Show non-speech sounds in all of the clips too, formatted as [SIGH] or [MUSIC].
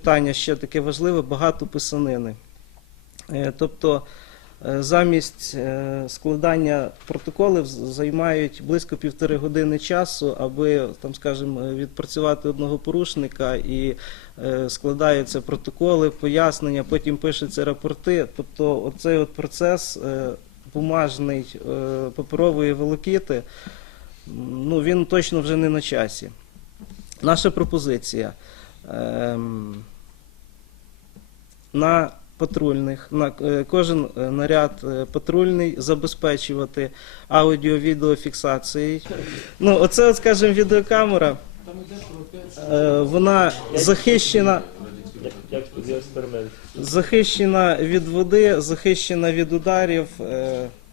питання ще таке важливе, багато писанини. Е, Тобто е, замість е, складання протоколів займають близько півтори години часу, аби там, скажімо, відпрацювати одного порушника і складаються протоколи, пояснення, потім пишуться рапорти. Тобто, оцей от процес бумажний паперової волокіти, ну він точно вже не на часі. Наша пропозиція. На патрульних, на е, кожен е, наряд е, патрульний забезпечувати аудіо-відеофіксацією. Ну, оце, от, скажімо, відеокамера. Вона захищена, захищена від води, захищена від ударів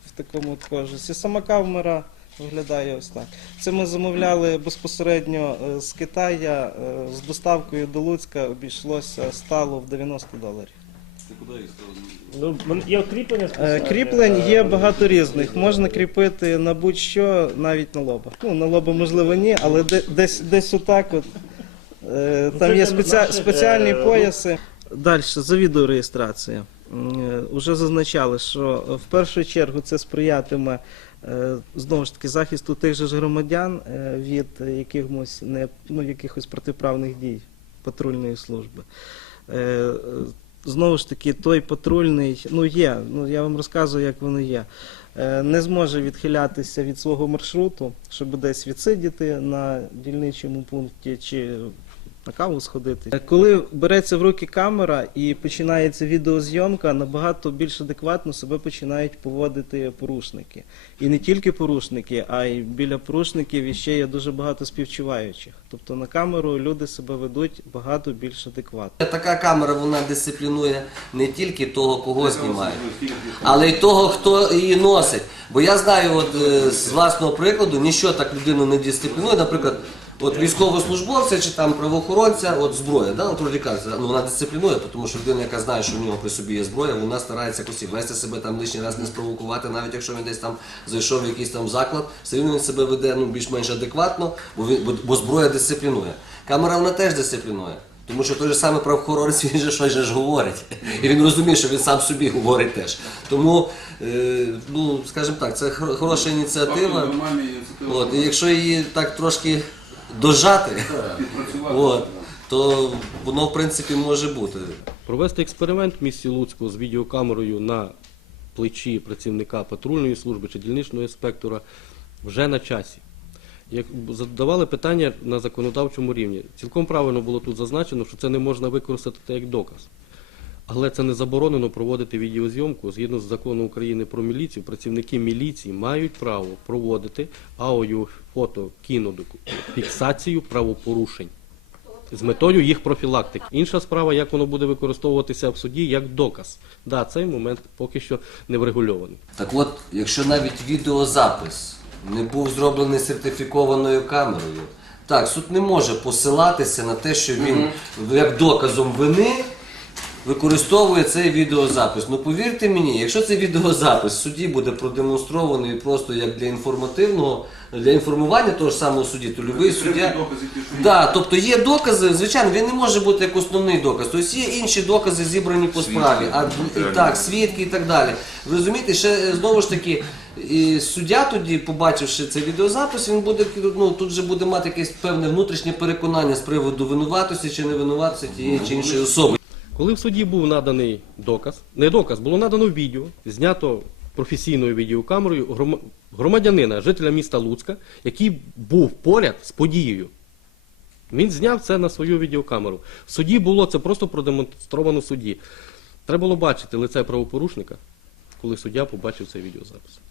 в такому от кожусі. Сама камера виглядає ось так. Це ми замовляли безпосередньо е, з Китая е, з доставкою до Луцька обійшлося стало в 90 доларів. Ну, є кріплення Е, спеціальне. Кріплень є багато різних. Можна кріпити на будь-що, навіть на лоба. Ну, на лоба, можливо, ні, але десь, десь отак от. Ну, Там є спеціальні пояси. Далі, за відеореєстрація. Е, Уже зазначали, що в першу чергу це сприятиме е, знову ж таки захисту тих же ж громадян е, від якихось не ну, якихось протиправних дій патрульної служби. Знову ж таки, той патрульний, ну є, ну я вам розказую, як воно є. Не зможе відхилятися від свого маршруту, щоб десь відсидіти на дільничому пункті чи на каву сходити. Коли береться в руки камера і починається відеозйомка, набагато більш адекватно себе починають поводити порушники. І не тільки порушники, а й біля порушників іще є дуже багато співчуваючих. Тобто на камеру люди себе ведуть багато більш адекватно. Така камера вона дисциплінує не тільки того, кого знімає, але й того, хто її носить. Бо я знаю, от е, з власного прикладу, ніщо так людину не дисциплінує. Наприклад, от військовослужбовця чи там правоохоронця, от зброя, да, от вроді ну вона дисциплінує, тому що людина, яка знає, що в нього при собі є зброя, вона старається якось вести себе там лишній раз не спровокувати, навіть якщо він десь там зайшов в якийсь там заклад, все рівно він себе веде ну, більш-менш адекватно, бо, він, бо, бо зброя дисциплінує. Камера вона теж дисциплінує. Тому що той же самий правоохоронець [LAUGHS] він же щось же ж говорить. І він розуміє, що він сам собі говорить теж. Тому, е, ну, скажімо так, це хороша. Ініціатива. От, і якщо її так трошки дожати, от, то воно в принципі може бути. Провести експеримент в місті Луцьку з відеокамерою на плечі працівника патрульної служби чи дільничного інспектора вже на часі. Як задавали питання на законодавчому рівні, цілком правильно було тут зазначено, що це не можна використати як доказ. Але це не заборонено проводити відеозйомку. Згідно з законом України про міліцію, працівники міліції мають право проводити аудіо, фото, кінофіксацію правопорушень з метою їх профілактики. Інша справа, як воно буде використовуватися в суді як доказ. Да, цей момент поки що не врегульований. Так от, якщо навіть відеозапис не був зроблений сертифікованою камерою, так, суд не може посилатися на те, що він як доказом вини використовує цей відеозапис. Ну повірте мені, якщо цей відеозапис в суді буде продемонстрований просто як для інформативного, для інформування того ж самого судді, то любий суддя. що є. Да, тобто є докази, звичайно, він не може бути як основний доказ. Тобто є інші докази зібрані по справі, а і так, свідки і так далі. Ви розумієте, ще е, знову ж таки, і суддя тоді, побачивши цей відеозапис, він буде ну тут же буде мати якесь певне внутрішнє переконання з приводу винуватості чи невинуватості тієї чи іншої особи. Коли в суді був наданий доказ, не доказ, було надано відео, знято професійною відеокамерою громадянина, жителя міста Луцька, який був поряд з подією. Він зняв це на свою відеокамеру. В суді було це просто продемонстровано в суді. Треба було бачити лице правопорушника, коли суддя побачив цей відеозапис.